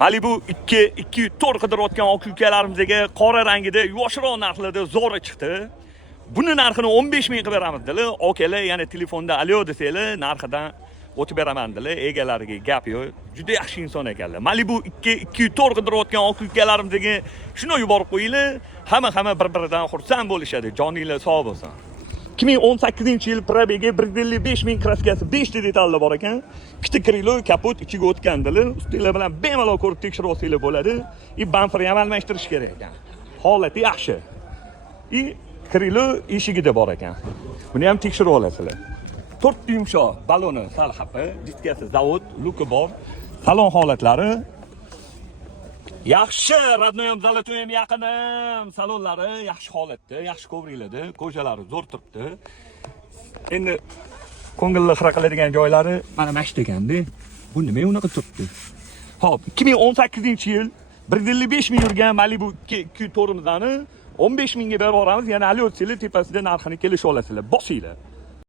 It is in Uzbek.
Malibu 204 qidirayotgan oq ukalarimizga qora rangida yoshroq narxlarda zo'ra chiqdi. Buni narxini 15 ming qilib beramiz dedilar. Okalar yana telefonda alo desanglar, narxidan o'tib beraman dedilar. Egalariga gap yo'q. Juda yaxshi inson ekanlar. Malibu 204 qidirayotgan oq ukalarimizga shuni yuborib qo'yinglar. Hamma bir-biridan xursand bo'lishadi. Joninglar sog' bo'lsin. 2018-yil probegi 155 ming kraskasi 5 ta detallar bor ekan. Ikkita krilo, kapot ichiga o'tgandilar. Ustinglar bilan bemalol ko'rib tekshirib olsanglar bo'ladi. Bamper ham almashtirish kerak ekan. Holati yaxshi. Krilo eshigida bor ekan. Buni ham tekshirib olasizlar. 4 yumshoq baloni sal xafa, diskasi zavod, luki bor. Salon holatlari yaxshi, radnoyam zalatoyam yaqinim, salonlari yaxshi holatda, yaxshi kovriladi, ko'jalari zo'r turibdi. Endi ko'ngilli xira qiladigan joylari mana mashta ekanda. Bu nima unaqa turibdi? Xo'p, 2018-yil 155 ming yurgan Malibu 204 mizani 15 mingga berib yuboramiz. Yana ali o'tsizlar tepasida narxini kelishib olasizlar. Bosinglar.